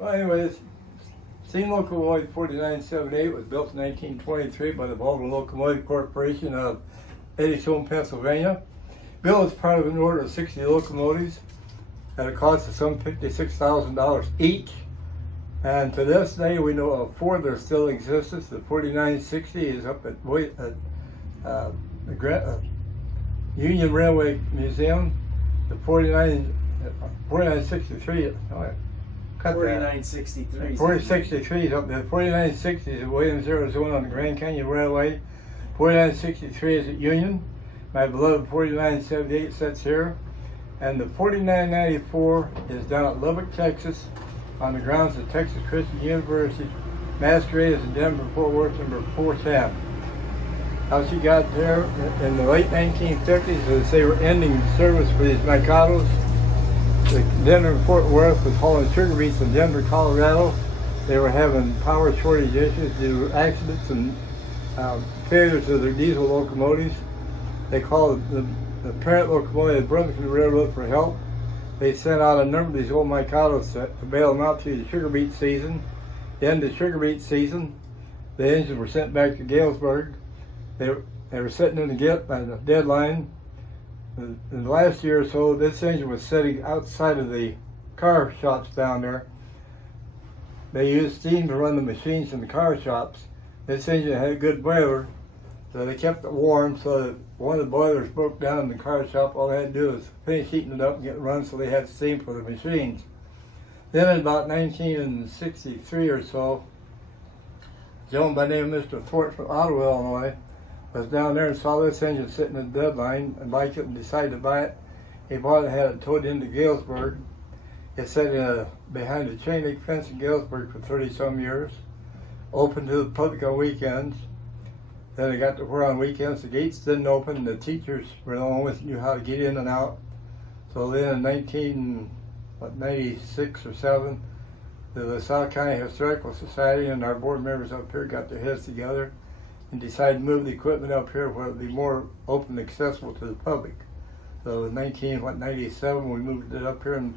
Well, anyways, steam locomotive 4978 was built in 1923 by the Baldwin Locomotive Corporation of Eddystone, Pennsylvania. Built as part of an order of 60 locomotives at a cost of some $56,000 each. And to this day, we know of 4 that are still in existence. The 4960 is up at Union Railway Museum. The 4963. 4963. 4063 is up there. 4960 is at Williams, Arizona on the Grand Canyon Railway. 4963 is at Union. My beloved 4978 sits here. And the 4994 is down at Lubbock, Texas, on the grounds of Texas Christian University. Masquerade is in Denver, Fort Worth, number 410. How she got there in the late 1950s, as they were ending service for these Mikados. The Denver and Fort Worth was hauling sugar beets in Denver, Colorado. They were having power shortage issues due to accidents and failures of their diesel locomotives. They called the parent locomotive Brunswick Railroad for help. They sent out a number of these old Mikados to bail them out through the sugar beet season. The end of the sugar beet season, the engines were sent back to Galesburg. They were sitting in the deadline. In the last year or so, this engine was sitting outside of the car shops down there. They used steam to run the machines in the car shops. This engine had a good boiler, so they kept it warm. So that one of the boilers broke down in the car shop. All they had to do was finish heating it up and get it run, so they had steam for the machines. Then in about 1963 or so, a gentleman by the name of Mr. Thorpe from Ottawa, Illinois, was down there and saw this engine sitting in the deadline and liked it and decided to buy it. He bought it and had it towed into Galesburg. It sat behind a chain link fence in Galesburg for 30-some years, open to the public on weekends. Then it got to where on weekends the gates didn't open and the teachers were the only ones that knew how to get in and out. So then in 1996 or 7, the LaSalle County Historical Society and our board members up here got their heads together and decided to move the equipment up here where it would be more open and accessible to the public. So in 1997, we moved it up here and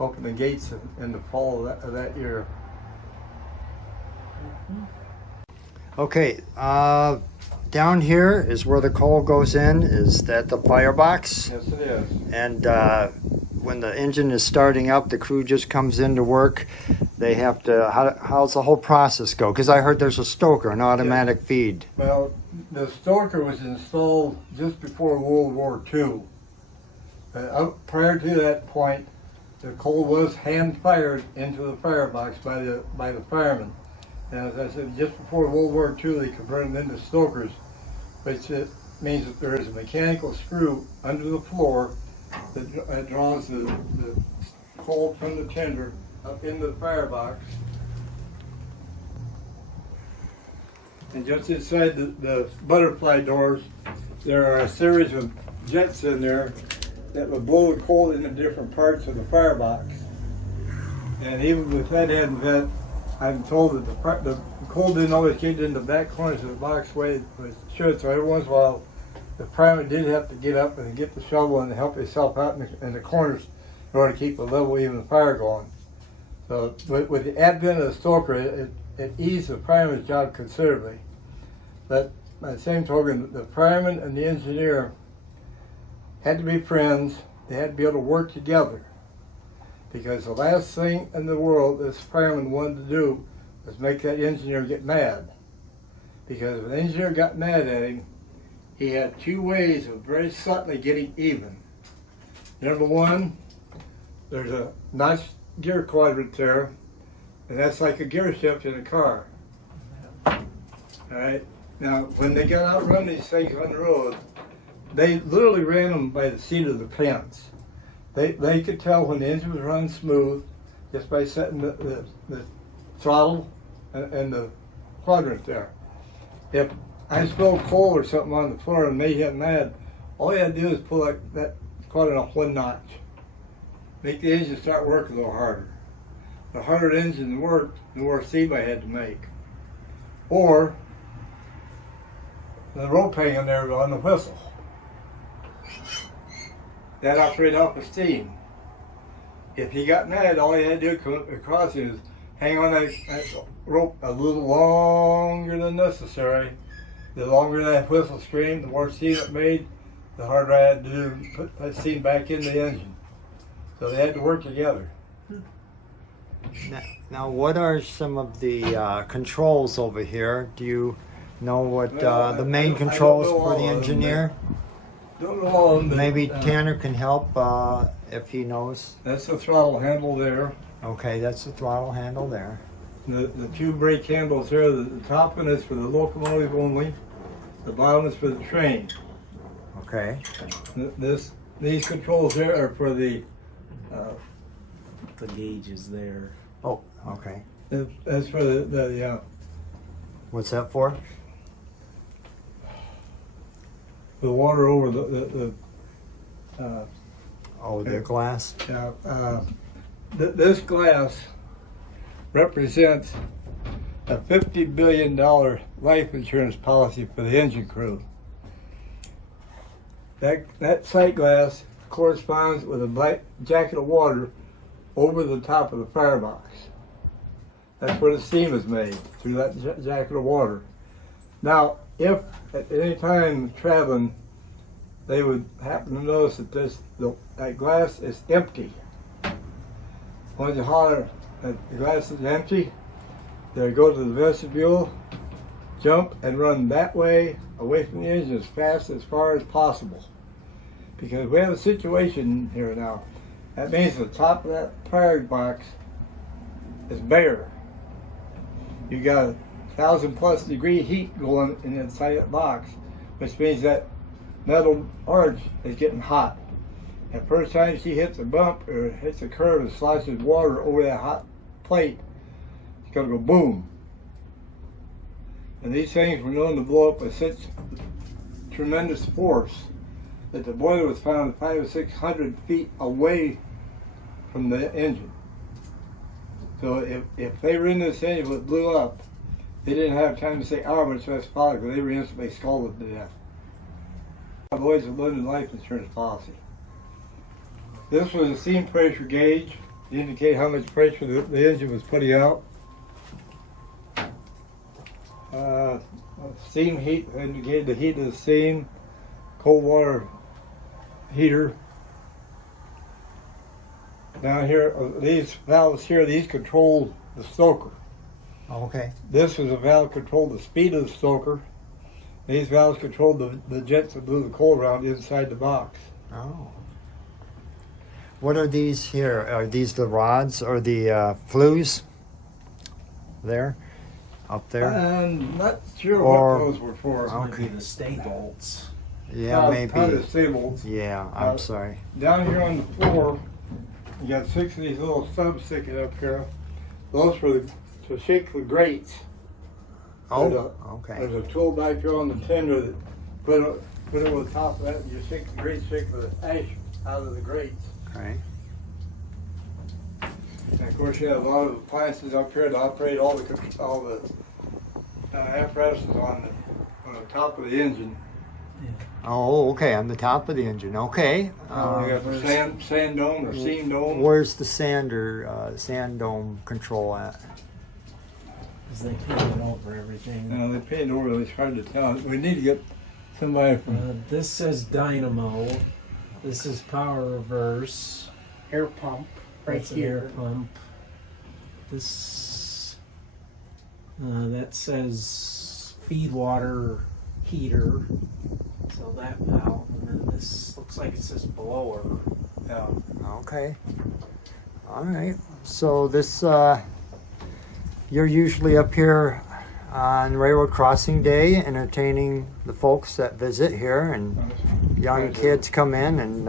opened the gates in the fall of that year. Okay, down here is where the coal goes in. Is that the firebox? Yes, it is. And when the engine is starting up, the crew just comes in to work. They have to, how's the whole process go? Because I heard there's a stoker, an automatic feed. Well, the stoker was installed just before World War II. Prior to that point, the coal was hand-fired into the firebox by the firemen. And as I said, just before World War II, they converted them into stokers, which means that there is a mechanical screw under the floor that draws the coal from the tender up into the firebox. And just inside the butterfly doors, there are a series of jets in there that will blow the coal into different parts of the firebox. And even with that end vent, I'm told that the coal didn't always get in the back corners of the box the way it should, so every once in a while the fireman did have to get up and get the shovel and help himself out in the corners in order to keep the level even the fire going. So with the advent of the stoker, it eased the fireman's job considerably. But by the same token, the fireman and the engineer had to be friends. They had to be able to work together. Because the last thing in the world this fireman wanted to do was make that engineer get mad. Because if an engineer got mad at him, he had 2 ways of very subtly getting even. Number one, there's a notched gear quadrant there, and that's like a gear shift in a car. All right. Now, when they got out running these things on the road, they literally ran them by the seat of the pants. They could tell when the engine was running smooth just by setting the throttle and the quadrant there. If I spilled coal or something on the floor and made him mad, all you had to do is pull that quadrant off 1 notch. Make the engine start working a little harder. The harder the engine worked, the more steam I had to make. Or the rope hanging there on the whistle. That operated off of steam. If he got mad, all he had to do come across him is hang on that rope a little longer than necessary. The longer that whistle screamed, the more steam it made, the harder I had to do put that steam back in the engine. So they had to work together. Now, what are some of the controls over here? Do you know what the main controls for the engineer? Don't know all of them, but, Maybe Tanner can help if he knows. that's the throttle handle there. Okay, that's the throttle handle there. The two brake handles there, the top one is for the locomotive only. The bottom is for the train. Okay. These controls there are for the gauges there. Oh, okay. that's for the What's that for? water over The glass. this glass represents a $50 billion life insurance policy for the engine crew. That sight glass corresponds with a black jacket of water over the top of the firebox. That's where the steam is made, through that jacket of water. Now, if at any time traveling, they would happen to notice that that glass is empty. When you holler that the glass is empty, they go to the vestibule, jump, and run that way, away from the engine as far as possible. Because we have a situation here now. That means the top of that firebox is bare. You got 1,000+ degree heat going inside that box, which means that metal arch is getting hot. The first time she hits a bump or hits a curve and sloshes water over that hot plate, it's gonna go boom. And these things were known to blow up with such tremendous force that the boiler was found 500 or 600 feet away from the engine. So if they were in this engine that blew up, they didn't have time to say, oh, but it's falling, because they were instantly scalded to death. I've always a limited life insurance policy. This was a steam pressure gauge to indicate how much pressure the engine was putting out. Steam heat indicated the heat of the steam. Cold water heater. Down here, these valves here, these control the stoker. Okay. This is a valve controlled the speed of the stoker. These valves controlled the jets that blew the coal around inside the box. Oh. What are these here? Are these the rods or the flues? There? Up there? I'm not sure Or- what those were for. Those might be the stay bolts. Yeah, maybe. Probably the stables. Yeah, I'm sorry. Down here on the floor, you got 6 of these little stubs sticking up here. Those were to shake the grates. Oh, okay. There's a tool back here on the tender that put it over the top of that, and you shake the grates, shake the ash out of the grates. Okay. And of course, you have a lot of appliances up here to operate all the apparatuses on the top of the engine. Oh, okay. On the top of the engine. Okay. You got the sand dome or seam dome. Where's the sand dome control at? Because they painted over everything. They paint over. It's hard to tell. We need to get somebody from. This says dynamo. This is power reverse. Air pump right That's an air here. pump. This that says feed water heater. So that valve, and then this looks like it says blower. Yeah. Okay. All right. So this, you're usually up here on Railroad Crossing Day entertaining the folks that visit here, and young kids come in and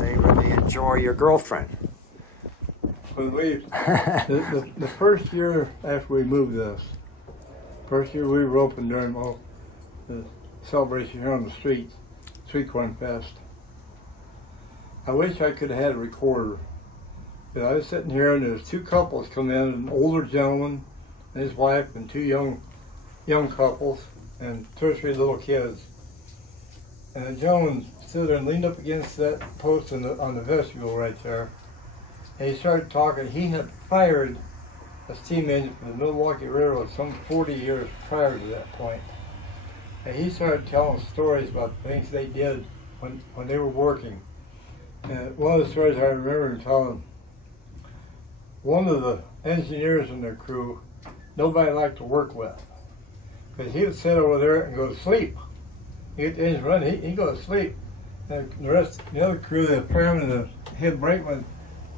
they really enjoy your girlfriend. When the first year after we moved this, first year we were open during the celebration here on the street corn fest. I wish I could have had a recorder. But I was sitting here and there's 2 couples come in, an older gentleman and his wife and 2 young couples and 2 or 3 little kids. And the gentleman stood there and leaned up against that post on the vestibule right there. And he started talking. He had fired a steam engine for the Milwaukee Railroad some 40 years prior to that point. And he started telling stories about the things they did when they were working. And one of the stories I remember him telling, one of the engineers in their crew, nobody liked to work with. Because he would sit over there and go to sleep. He'd get the engine running, he'd go to sleep. And the other crew, the fireman and the head brakeman,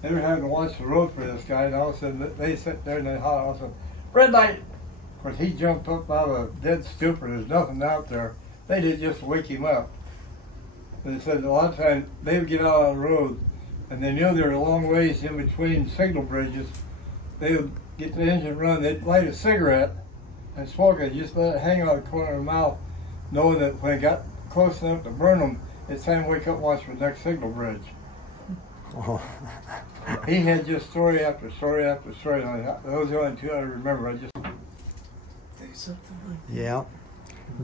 they were having to watch the road for this guy, and all of a sudden they sit there and they holler, all of a sudden, red light! Of course, he jumped up out of a dead stupor, there's nothing out there. They did just wake him up. And they said a lot of times they would get out on the road, and they knew there were long ways in between signal bridges. They would get the engine running, they'd light a cigarette and smoke it, just let it hang on the corner of their mouth, knowing that when it got close enough to burn them, it's time to wake up and watch for the next signal bridge. Oh. He had just story after story after story. Those are the only two I remember. Yeah.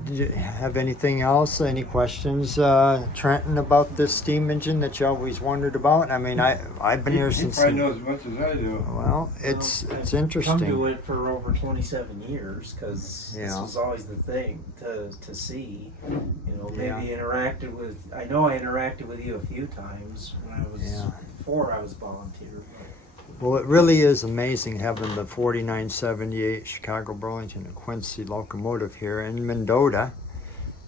Did you have anything else? Any questions, Trenton, about this steam engine that you always wondered about? I mean, I've been here since. He probably knows as much as I do. Well, it's I've interesting. come to it for over 27 years because this Yeah. was always the thing to see. You know, maybe Yeah. interacted with. I know I interacted with you a few times when I was Yeah. before I was volunteer. Well, it really is amazing having the 4978 Chicago, Burlington, and Quincy locomotive here in Mendota.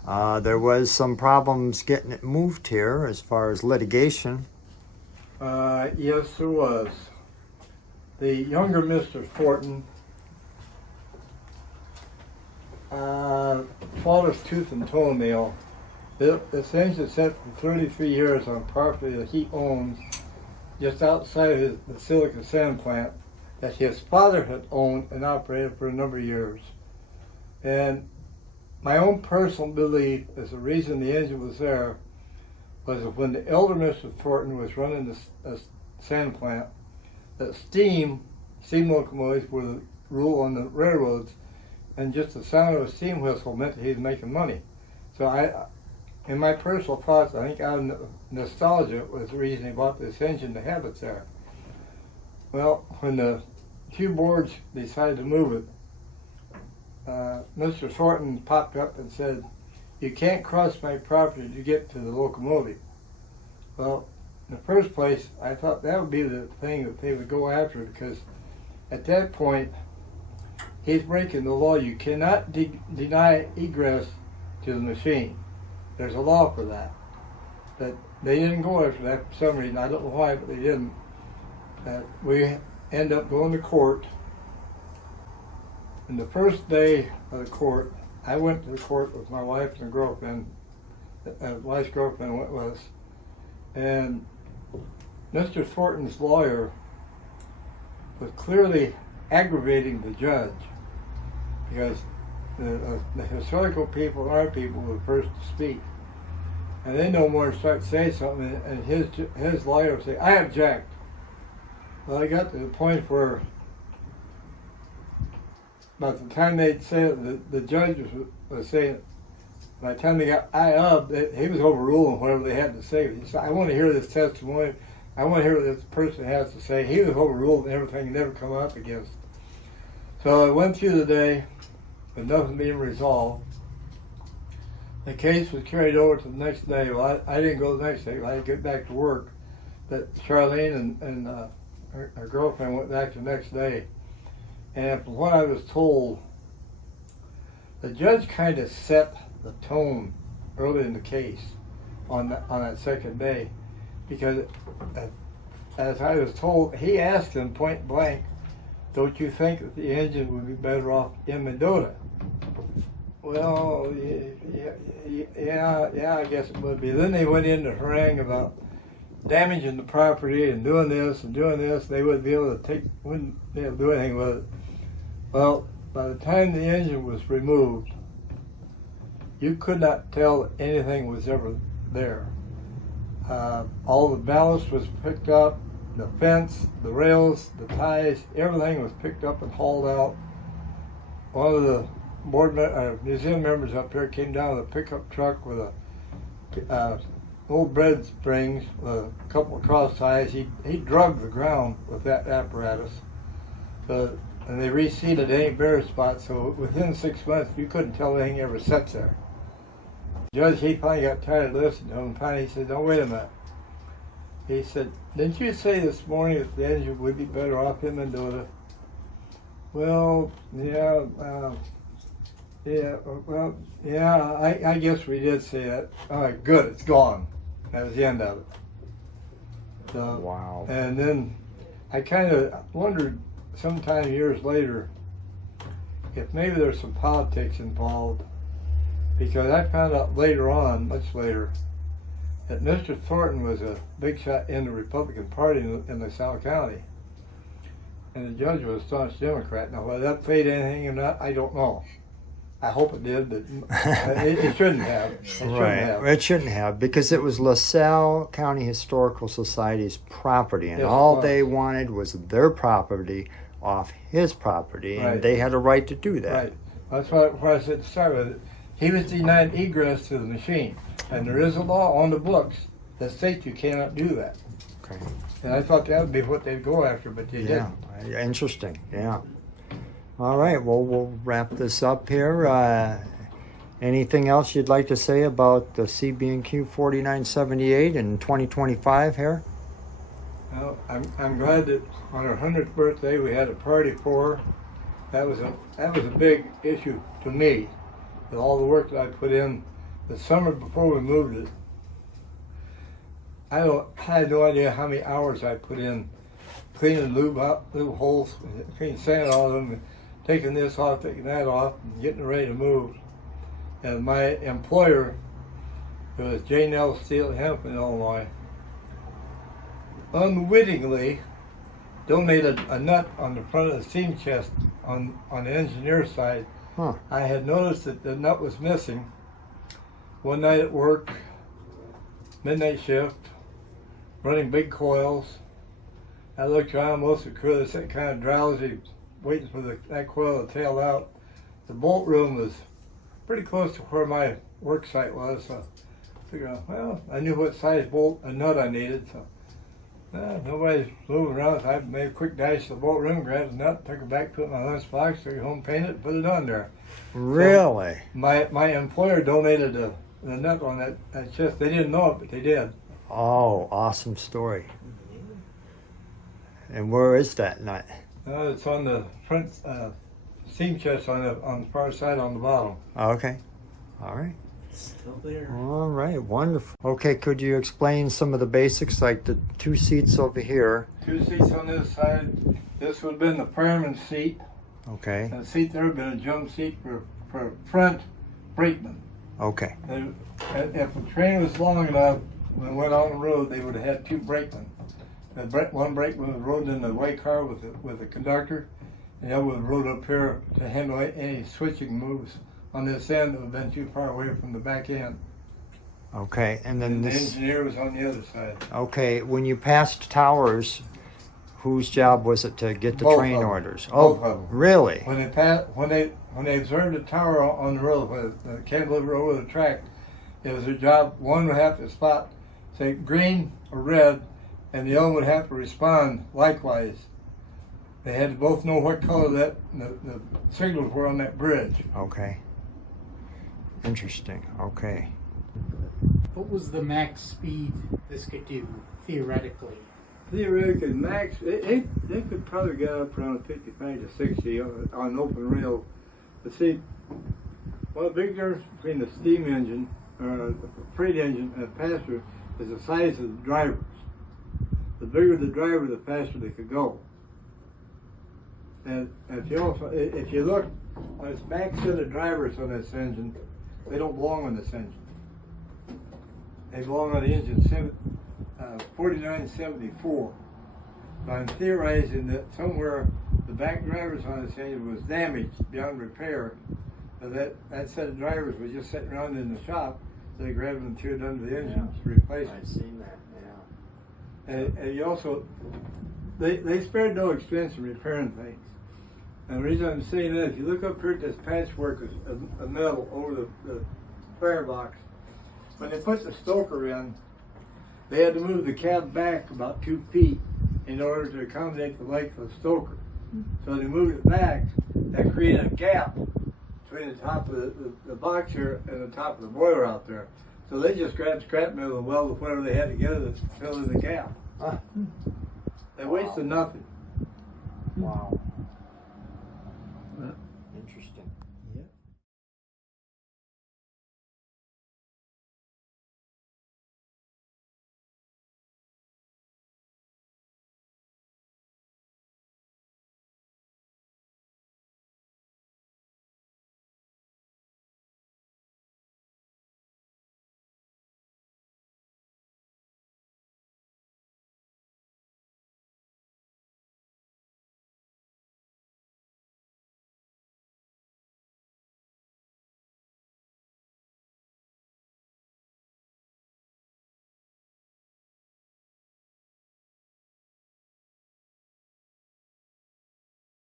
There was some problems getting it moved here as far as litigation. Yes, there was. The younger Mr. Fortin fought us tooth and toenail. This engine sat for 33 years on property that he owns just outside the silica sand plant that his father had owned and operated for a number of years. And my own personal belief is the reason the engine was there was that when the elder Mr. Thornton was running the sand plant, that steam locomotives were the rule on the railroads, and just the sound of a steam whistle meant that he was making money. So in my personal thoughts, I think out of nostalgia was the reason he bought this engine to have it there. Well, when the two boards decided to move it, Mr. Thornton popped up and said, "You can't cross my property to get to the locomotive." Well, in the first place, I thought that would be the thing that they would go after, because at that point, he's breaking the law. You cannot deny egress to the machine. There's a law for that. But they didn't go after that for some reason. I don't know why, but they didn't. We end up going to court. And the first day of the court, I went to the court with my wife and girlfriend. Wife's girlfriend went with us. And Mr. Thornton's lawyer was clearly aggravating the judge, because the historical people and our people were the first to speak. And they no more start saying something, and his lawyer would say, "I object." Well, I got to the point where by the time they'd say it, the judge was saying, by the time they got he was overruling whatever they had to say. He said, "I want to hear this testimony. I want to hear what this person has to say." He was overruled and everything never come up against. So I went through the day with nothing being resolved. The case was carried over to the next day. Well, I didn't go the next day. I had to get back to work. But Charlene and her girlfriend went back the next day. And from what I was told, the judge kind of set the tone early in the case on that second day, because as I was told, he asked him point blank, "Don't you think that the engine would be better off in Mendota?" Well, yeah, I guess it would be. Then they went into harangue about damaging the property and doing this and doing this. They wouldn't be able to do anything with it. Well, by the time the engine was removed, you could not tell that anything was ever there. All the ballast was picked up, the fence, the rails, the ties, everything was picked up and hauled out. One of the museum members up here came down with a pickup truck with old bread springs with a couple of cross ties. He drugged the ground with that apparatus. So and they reseeded any bare spot, so within 6 months you couldn't tell anything ever sits there. Judge, he finally got tired of listening to him. Finally, he said, "No, wait a minute." He said, "Didn't you say this morning that the engine would be better off in Mendota?" Well, yeah, I guess we did say that. All right, good, it's gone. That was the end of it. So, Wow. and then I kind of wondered sometime years later if maybe there's some politics involved, because I found out later on, much later, that Mr. Thornton was a big shot in the Republican Party in LaSalle County. And the judge was a staunch Democrat. Now, whether that played anything or not, I don't know. I hope it did, but it shouldn't have. It shouldn't have. It shouldn't have, because it was LaSalle County Historical Society's property, and Yes, it all was. they wanted was their property off his property, and Right. they had a right to do that. Right. That's what I said to start with. He was denied egress to the machine, and there is a law on the books that states you cannot do that. Okay. And I thought that would be what they'd go after, but they Yeah. didn't. Interesting. Yeah. All right. Well, we'll wrap this up here. Anything else you'd like to say about the CB&Q 4978 in 2025 here? Well, I'm glad that on her 100th birthday we had a party for her. That was a big issue to me, with all the work that I put in the summer before we moved it. I had no idea how many hours I put in cleaning lube out little holes, cleaning sand out of them, and taking this off, taking that off, and getting ready to move. And my employer, who was J&L Steel Hemp in Illinois, unwittingly donated a nut on the front of the steam chest on the engineer side. Huh. I had noticed that the nut was missing. One night at work, midnight shift, running big coils. I looked around, most of the crew was kind of drowsy, waiting for that coil to tail out. The bolt room was pretty close to where my work site was, so I figured, well, I knew what size bolt and nut I needed, so nobody's moving around. So I made a quick dash to the bolt room, grabbed the nut, took it back, put it in my lunchbox, took it home, painted it, put it on there. Really? So my employer donated the nut on that chest. They didn't know it, but they did. Oh, awesome story. And where is that nut? It's on the front steam chest on the far side on the bottom. Okay. All right. Still there. All right. Wonderful. Okay. Could you explain some of the basics, like the two seats over here? Two seats on this side. This would have been the fireman's seat. Okay. And the seat there would have been a jump seat for front brakeman. Okay. And if the train was long enough, when it went on the road, they would have had two brakemen. One brakeman was rode in the white car with the conductor, and the other was rode up here to handle any switching moves on this end that would have been too far away from the back end. Okay. And then And the this. engineer was on the other side. Okay. When you passed towers, whose job was it to get the Both train of them. orders? Both Oh, of them. really? When they observed the tower on the road, when the cantilever over the track, it was their job. One would have to spot, say, green or red, and the other would have to respond likewise. They had to both know what color the signals were on that bridge. Okay. Interesting. Okay. What was the max speed this could do, theoretically? Theoretically, max, they could probably get up around 55 to 60 on open rail. But see, one of the big difference between the steam engine, or the freight engine, and a passenger is the size of the drivers. The bigger the driver, the faster they could go. And if you look on its back set of drivers on this engine, they don't belong on this engine. They belong on the engine 4974. But I'm theorizing that somewhere the back drivers on this engine was damaged beyond repair. So that set of drivers was just sitting around in the shop. So they grabbed them and threw it under the engine to replace it. I've seen that. Yeah. And you also, they spared no expense in repairing things. And the reason I'm saying that, if you look up here at this patchwork of metal over the firebox, when they put the stoker in, they had to move the cab back about 2 feet in order to accommodate the length of the stoker. So they moved it back. That created a gap between the top of the box here and the top of the boiler out there. So they just grabbed scrap metal and welded whatever they had together to fill in the gap. Ah. They wasted nothing. Wow.